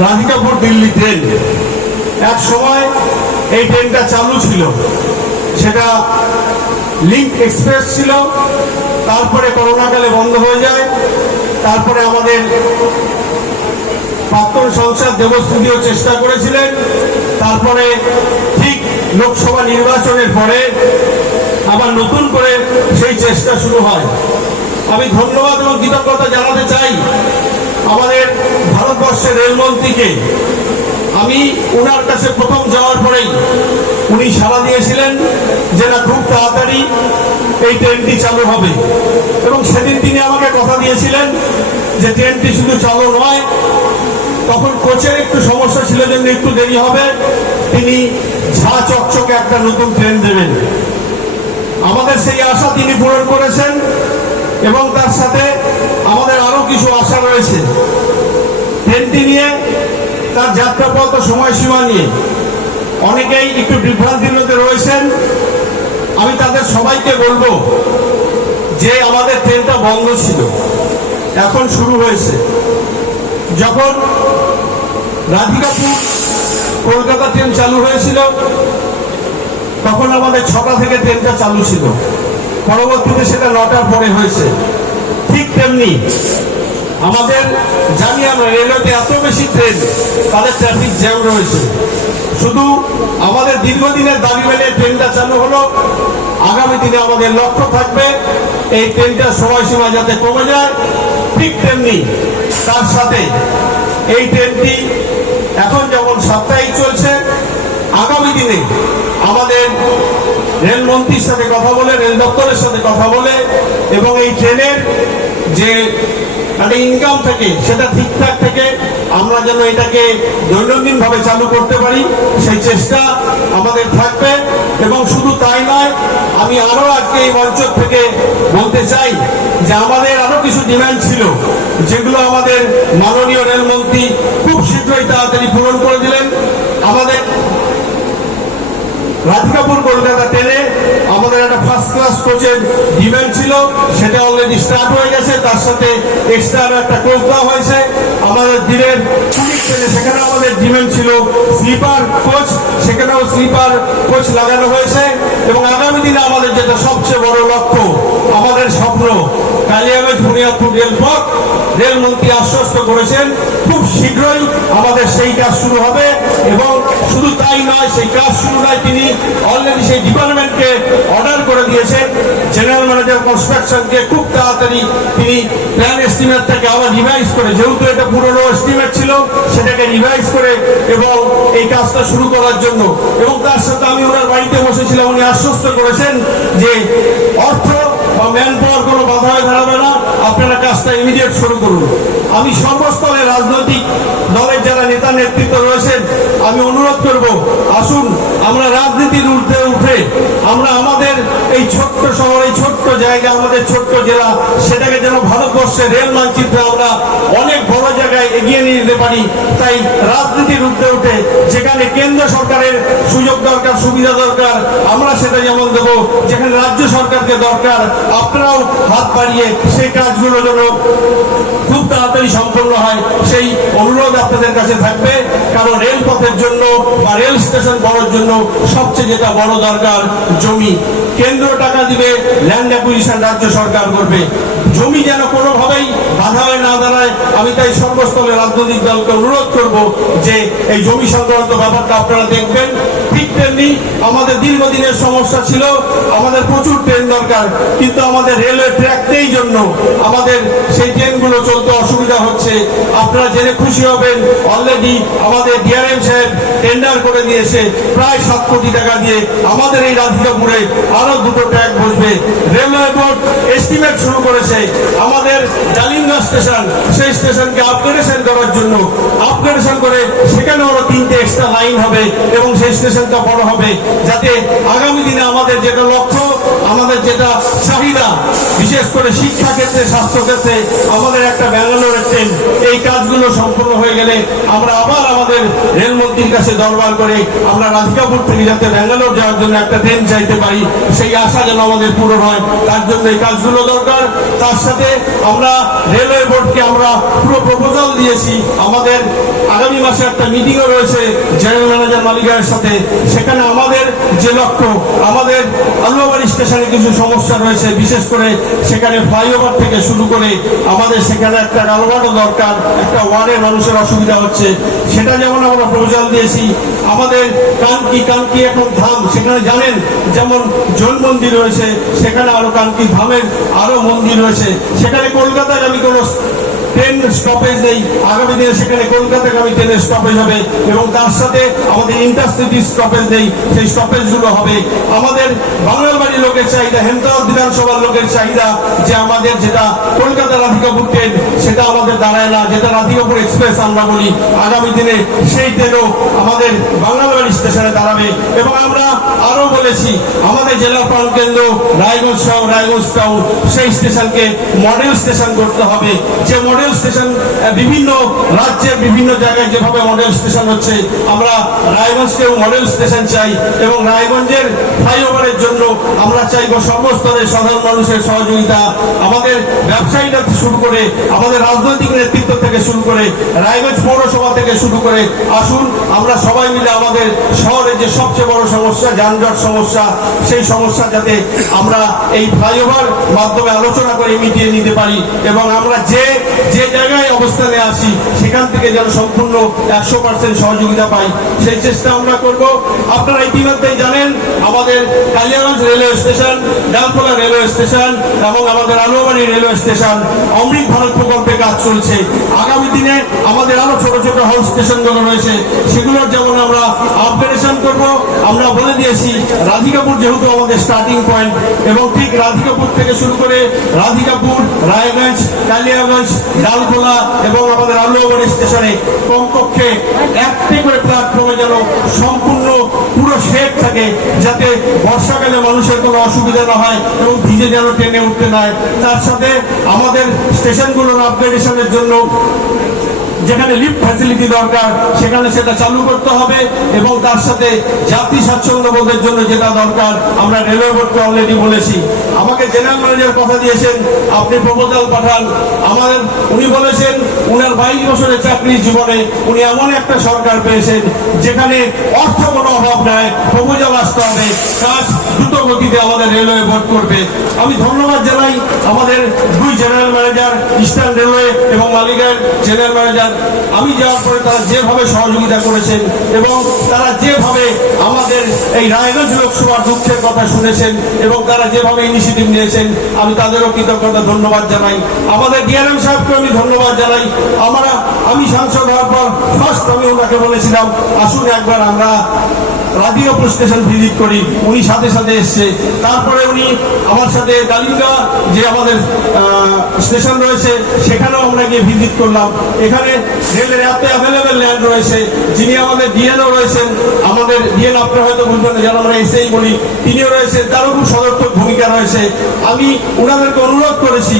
Radhikapur Delhi train এক সময় এই ট্রেনটা চালু ছিল। সেটা লিঙ্ক এক্সপ্রেস ছিল। তারপরে করোনাকালে বন্ধ হয়ে যায়। তারপরে আমাদের প্রাক্তন সংসদ দেবস্তুতিও চেষ্টা করেছিলেন। তারপরে ঠিক লোকসভা নির্বাচনের পরে আবার নতুন করে সেই চেষ্টা শুরু হয়। আমি ধন্যবাদ এবং কৃতজ্ঞতা জানাতে চাই আমাদের ভারতবর্ষের রেলমন্ত্রীকে আমি ওনার কাছে প্রথম যাওয়ার পরেই উনি সাড়া দিয়েছিলেন যে না, খুব তাড়াতাড়ি এই ট্রেনটি চালু হবে। এবং সেদিন তিনি আমাকে কথা দিয়েছিলেন যে ট্রেনটি শুধু চালু নয়, তখন কোচের একটু সমস্যা ছিল জন্য একটু দেরি হবে, তিনি ঝা চকচকে একটা নতুন ট্রেন দেবেন। আমাদের সেই আশা তিনি পূরণ করেছেন এবং তার সাথে আশা রয়েছে। ট্রেনটি নিয়ে তার যাত্রাপথ সময়সীমা নিয়ে অনেকেই একটু বিভ্রান্তির মধ্যে রয়েছেন। আমি তাদের সবাইকে বলব যে আমাদের ট্রেনটা বন্ধ ছিল। এখন শুরু হয়েছে। যখন রাধিকাপুর কলকাতা ট্রেন চালু হয়েছিল, তখন আমাদের ছটা থেকে ট্রেনটা চালু ছিল। পরবর্তীতে সেটা নটার পরে হয়েছে। ঠিক তেমনি আমাদের জানি আমরা রেলওয়েতে এত বেশি ট্রেন তাদের ট্রাফিক জ্যাম রয়েছে। শুধু আমাদের দীর্ঘদিনের দাবি মেনে ট্রেনটা চালু হলো, আগামী দিনে আমাদের লক্ষ্য থাকবে এই ট্রেনটার সময়সীমা যাতে কমে যায়। ঠিক তেমনি তার সাথে এই ট্রেনটি এখন যেমন সাপ্তাহিক চলছে, আগামী দিনে আমাদের রেলমন্ত্রীর সাথে কথা বলে, রেল দপ্তরের সাথে কথা বলে এবং এই ট্রেনের যে একটা ইনকাম থাকে, সেটা ঠিকঠাক থেকে আমরা যেন এটাকে দৈনন্দিন ভাবে চালু করতে পারি, সেই চেষ্টা আমাদের থাকবে। এবং শুধু তাই নয়, আমি আরও আজকে এই মঞ্চ থেকে বলতে চাই যে আমাদের আরও কিছু ডিমান্ড ছিল, যেগুলো আমাদের মাননীয় রেলমন্ত্রী খুব শীঘ্রই তাড়াতাড়ি পূরণ করে দিলেন। আমাদের রাধিকাপুর কলকাতা ট্রেনে আমাদের একটা ফার্স্ট ক্লাস কোচের ডিমান্ড ছিল, সেটা অলরেডি স্টার্ট হয়ে গেছে, তার সাথে এক্সট্রা একটা কোচ দেওয়া হয়েছে। আমাদের দিনের সেখানে আমাদের ডিমান্ড ছিল স্লিপার কোচ সেখানেও স্লিপার কোচ লাগানো হয়েছে। এবং আগামী দিনে আমাদের যেটা সবচেয়ে বড় লক্ষ্য, আমাদের স্বপ্ন, কালিয়াগঞ্জ বুনিয়াদপুর রেলপথ রেলমন্ত্রী আশ্বস্ত করেছেন, খুব শীঘ্রই আমাদের সেই কাজ শুরু হবে এবং শুধু তাই নয়, সেই কাজ শুরু নয় তিনি অলরেডি সেই ডিপার্টমেন্টকে অর্ডার করে দিয়েছেন। জেনারেল ম্যানেজার কনস্ট্রাকশনকে খুব তাড়াতাড়ি তিনি প্ল্যান এস্টিমেটটাকে আবার রিভাইজ করে, যেহেতু এটা পুরনো এস্টিমেট ছিল, সেটাকে রিভাইজ করে এবং এই কাজটা শুরু করার জন্য। এবং তার সাথে আমি ওনার বাড়িতে বসেছিলাম, উনি আশ্বস্ত করেছেন যে অর্থ বা ম্যান পাওয়ার কোনো বাধা হয়ে দাঁড়াবে না, আপনারা কাজটা ইমিডিয়েট শুরু করুন। আমি সর্বস্তরে রাজনৈতিক দলের যারা নেতা, নেতৃত্ব করব। আসুন, আমরা রাজনীতির ঊর্ধ্বে উঠে, আমরা আমাদের এই ছোট্ট শহর, এই ছোট্ট জায়গা, আমাদের ছোট্ট জেলা, সেটাকে যেন ভারতবর্ষের রেল মানচিত্রে আমরা অনেক বড় জায়গায় এগিয়ে নিয়ে যেতে পারি। তাই রাজনীতির ঊর্ধ্বে উঠে, যেখানে কেন্দ্র সরকারের সুযোগ দরকার, সুবিধা দরকার, আমরা সেটা যেমন দেব, যেখানে রাজ্য সরকারকে দরকার, আপনারাও হাত বাড়িয়ে সেই কাজগুলো যেন খুব তাড়াতাড়ি সম্পন্ন হয়, সেই অনুরোধ আপনাদের কাছে থাকবে। কারণ রেলপথের জন্য বা রেল স্টেশন করার জন্য সবচেয়ে যেটা বড় দরকার জমি। কেন্দ্র টাকা দিবে ল্যান্ড অ্যাকুইজিশন রাজ্য সরকার করবে। জমি যেন কোনোভাবেই বাধা হয়ে না দাঁড়ায়, আমি তাই সর্বস্থলে রাজনৈতিক দলকে অনুরোধ করব যে এই জমি সংক্রান্ত ব্যাপারটা আপনারা দেখবেন। ঠিক তেমনি আমাদের দীর্ঘদিনের সমস্যা ছিল, আমাদের প্রচুর ট্রেন দরকার, কিন্তু আমাদের রেলওয়ে ট্র্যাক নেই জন্য আমাদের সেই ট্রেনগুলো চলতে অসুবিধা হচ্ছে। আপনারা জেনে খুশি হবেন অলরেডি আমাদের ডিআরএম সাহেব টেন্ডার করে দিয়েছে, প্রায় সাত কোটি টাকা দিয়ে। আমাদের এই রাধিকাপুরে আরও দুটো ট্র্যাক বসবে। রেলওয়ে বোর্ড এস্টিমেট শুরু করেছে। আমাদের জালিঙ্গা স্টেশন সেই স্টেশনকে আপগ্রেডেশন করার জন্য। আপগ্রেডেশন করে সেখানে আরও তিনটে এক্সট্রা লাইন হবে এবং সেই স্টেশনটা বড় হবে যাতে আগামী দিনে আমাদের যেটা লক্ষ্য বিশেষ করে শিক্ষা ক্ষেত্রে, স্বাস্থ্য ক্ষেত্রে, আমাদের একটা ব্যাঙ্গালোর ট্রেন, এই কাজগুলো সম্পূর্ণ হয়ে গেলে আমরা আবার আমাদের রেলমন্ত্রীর কাছে দরবার করে আমরা রাধিকাপুর থেকে যাতে ব্যাঙ্গালোর যাওয়ার জন্য একটা ট্রেন চাইতে পারি, সেই আশা যেন আমাদের পূরণ হয়। তার জন্য এই কাজগুলো দরকার। তার সাথে আমরা রেলওয়ে বোর্ডকে আমরা পুরো প্রপোজাল দিয়েছি। আমাদের আগামী মাসে একটা মিটিংও রয়েছে জেনারেল ম্যানেজার মালিকের সাথে। সেখানে আমাদের যে লক্ষ্য, আমাদের আলুয়াবাড়ি স্টেশনে কিছু সমস্যা রয়েছে, বিশেষ করে সেখানে ফ্লাইওভার থেকে শুরু করে আমাদের সেখানে একটা কালভারও দরকার, একটা ওয়ার্ডের মানুষের অসুবিধা হচ্ছে। সেটা যেমন আমরা প্রয়োজন দিয়েছি, আমাদের কানকি কানকি এখন ধাম, সেখানে জানেন, যেমন জৈন মন্দির রয়েছে, সেখানে আরও কানকি ধামের আরও মন্দির রয়েছে। সেখানে কলকাতায় আমি কোনো ট্রেন স্টপেজ নেই। আগামী দিনে সেখানে কলকাতাগামী ট্রেনের স্টপেজ হবে এবং তার সাথে আমাদের ইন্টারসিটি স্টপেজ নেই। সেই স্টপেজগুলো হবে। আমাদের বাংলার বাড়ির লোকের চাহিদা হেমতাবাদ বিধানসভার লোকের চাহিদা যে আমাদের যেটা কলকাতা রাধিকাপুর ট্রেন, সেটা আমাদের দাঁড়ায় না। যেটা রাধিকাপুর এক্সপ্রেস আমরা বলি। আগামী দিনে সেই ট্রেনও আমাদের বাংলার বাড়ি স্টেশনে দাঁড়াবে। এবং আমরা আরও বলেছি, আমাদের জেলা প্রাণ কেন্দ্র রায়গঞ্জ শহর, রায়গঞ্জ টাউন সেই স্টেশনকে মডেল স্টেশন করতে হবে। যে মডেল স্টেশন বিভিন্ন রাজ্যের বিভিন্ন জায়গায় যেভাবে মডেল স্টেশন হচ্ছে, আমরা রায়গঞ্জকেও মডেল স্টেশন চাই এবং রায়গঞ্জের ফ্লাইওভারের জন্য আমরা চাইব সর্বস্তরের সাধারণ মানুষের সহযোগিতা। আমাদের ব্যবসায়ীরা শুরু করে, আমাদের রাজনৈতিক নেতৃত্ব থেকে শুরু করে, রায়গঞ্জ পৌরসভা থেকে শুরু করে, আসুন, আমরা সবাই মিলে আমাদের শহরের যে সবচেয়ে বড় সমস্যা যানজট সমস্যা, সেই সমস্যা যাতে আমরা এই ফ্লাইওভার মাধ্যমে আলোচনা করে মিটিয়ে নিতে পারি এবং আমরা যে যে জায়গায় অবস্থানে আসি সেখান থেকে যেন সম্পূর্ণ একশো পার্সেন্ট সহযোগিতা পাই। সেই চেষ্টা আমরা করব। আপনারা ইতিমধ্যেই জানেন, আমাদের Kaliyaganj railway station Dalkhola railway station এবং আমাদের আলুয়াবাড়ি রেলওয়ে স্টেশন অমৃত ভারত প্রকল্পে কাজ চলছে। আগামী দিনে আমাদের আরও ছোট ছোট হাউস স্টেশনগুলো রয়েছে, সেগুলোর যেমন আমরা আপগ্রেডেশন করব, আমরা বলে দিয়েছি রাধিকাপুর যেহেতু আমাদের স্টার্টিং পয়েন্ট এবং ঠিক রাধিকাপুর থেকে শুরু করে রাধিকাপুর, রায়গঞ্জ, কালিয়াগঞ্জ, ডালখোলা এবং আমাদের আলুয়াবাড়ি স্টেশনে কমপক্ষে একটি করে প্ল্যাটফর্মে যেন সম্পূর্ণ পুরো শেড থাকে, যাতে বর্ষাকালে মানুষের কোনো অসুবিধা না হয় এবং ভিজে যেন ট্রেনে উঠতে না তার সাথে আমাদের স্টেশনগুলোর আপগ্রেডেশনের জন্য যেখানে লিফট ফ্যাসিলিটি দরকার, সেখানে সেটা চালু করতে হবে এবং তার সাথে যাত্রী স্বাচ্ছন্দ্য বোধের জন্য যেটা দরকার, আমরা রেলওয়ে বোর্ডকে অলরেডি বলেছি। আমাকে জেনারেল ম্যানেজার কথা দিয়েছেন, আপনি প্রপোজাল পাঠান। আমাদের, উনি বলেছেন, উনার বাইশ বছরের চাকরির জীবনে উনি এমন একটা সরকার পেয়েছেন, যেখানে অর্থ কোনো অভাব নাই প্রপোজাল আসতে হবে। কাজ গতিতে আমাদের রেলওয়ে বোর্ড করবে। আমি ধন্যবাদ জানাই আমাদের দুই জেনারেল ম্যানেজার ইস্টার্ন রেলওয়ে এবং মালিকের জেনারেল ম্যানেজার আমি যাওয়ার পরে তারা যেভাবে সহযোগিতা করেছেন এবং তারা যেভাবে আমাদের এই রায়গঞ্জ লোকসভার দুঃখের কথা শুনেছেন এবং তারা যেভাবে ইনিশিয়েটিভ নিয়েছেন, আমি তাদেরও কৃতজ্ঞতা, ধন্যবাদ জানাই। আমাদের ডিআরএম সাহেবকে আমি ধন্যবাদ জানাই। আমরা, আমি সাংসদ হওয়ার পর ফার্স্ট আমি ওনাকে বলেছিলাম, আসুন একবার আমরা রাধিকাপুর স্টেশন ভিজিট করি, উনি সাথে সাথে এসছে। তারপরে উনি আমার সাথে কালিঙ্গা যে আমাদের স্টেশন রয়েছে, সেখানেও আমরা গিয়ে ভিজিট করলাম। এখানে রেলের এত অ্যাভেলেবেল ল্যান্ড রয়েছে, যিনি আমাদের ডিএনও রয়েছেন, আমাদের ডিএন আপনারা হয়তো বুঝবেন যারা আমরা এসেই বলি, তিনিও রয়েছেন। তারও খুব সদর্থক ভূমিকা রয়েছে। আমি ওনাদেরকে অনুরোধ করেছি,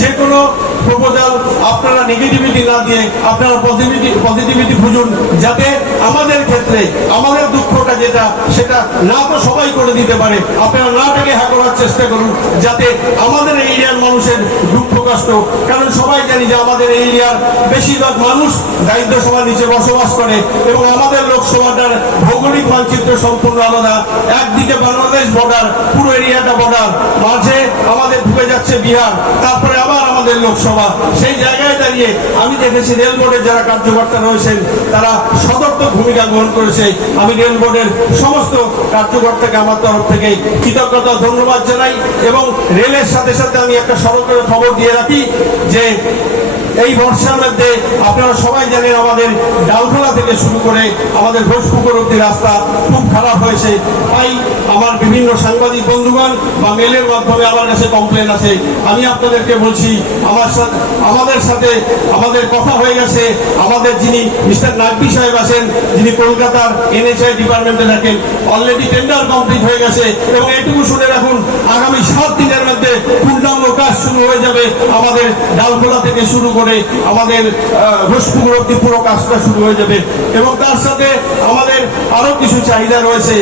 যে কোনো প্রপোজাল আপনারা নেগেটিভিটি না দিয়ে আপনারা পজিটিভিটি পজিটিভিটি খুঁজুন, যাতে আমাদের ক্ষেত্রে, আমাদের দুঃখটা যেটা, সেটা না তো সবাই করে দিতে পারে। আপনারা না থেকে হ্যাঁ করার চেষ্টা করুন, যাতে আমাদের এই এরিয়ার মানুষের দুঃখ কষ্ট, কারণ সবাই জানি যে আমাদের এই এরিয়ার বেশিরভাগ মানুষ দারিদ্র সভার নিচে বসবাস করে এবং আমাদের লোকসভাটার ভৌগোলিক মানচিত্র সম্পূর্ণ আলাদা। একদিকে বাংলাদেশ বর্ডার পুরো এরিয়াটা বর্ডার মাঝে আমাদের ঢুকে যাচ্ছে বিহার, তারপরে আবার আমাদের লোকসভা। সেই জায়গায় দাঁড়িয়ে আমি দেখেছি রেল বোর্ডের যারা কার্যকর্তা রয়েছেন, তারা সদর্থক ভূমিকা গ্রহণ করেছে। আমি রেল বোর্ডের সমস্ত কার্যকর্তাকে আমার তরফ থেকে কৃতজ্ঞতা, ধন্যবাদ জানাই এবং রেলের সাথে সাথে আমি একটা সড়কের খবর দিয়ে রাখি যে এই বর্ষার মধ্যে আপনারা সবাই জানেন আমাদের ডালখোলা থেকে শুরু করে আমাদের ঘোষপুকুর অব্দি রাস্তা খুব খারাপ হয়েছে। তাই আমার বিভিন্ন সাংবাদিক বন্ধুগণ বা মেলের মাধ্যমে আমার কাছে কমপ্লেন আছে। আমি আপনাদেরকে বলছি, আমার সাথে, আমাদের সাথে আমাদের কথা হয়ে গেছে। আমাদের যিনি মিস্টার নাকবি সাহেব আছেন, যিনি কলকাতার এনএচআই ডিপার্টমেন্টে থাকেন অলরেডি টেন্ডার কমপ্লিট হয়ে গেছে এবং এটুকু শুনে রাখুন, আগামী সাত দিনের মধ্যে পূর্ণাঙ্গ কাজ শুরু হয়ে যাবে আমাদের ডালখোলা থেকে শুরু করে আমাদের ঘোষপুকুর অব্দি পুরো কাজটা শুরু হয়ে যাবে। এবং তার সাথে আমাদের আরও কিছু চাহিদা রয়েছে।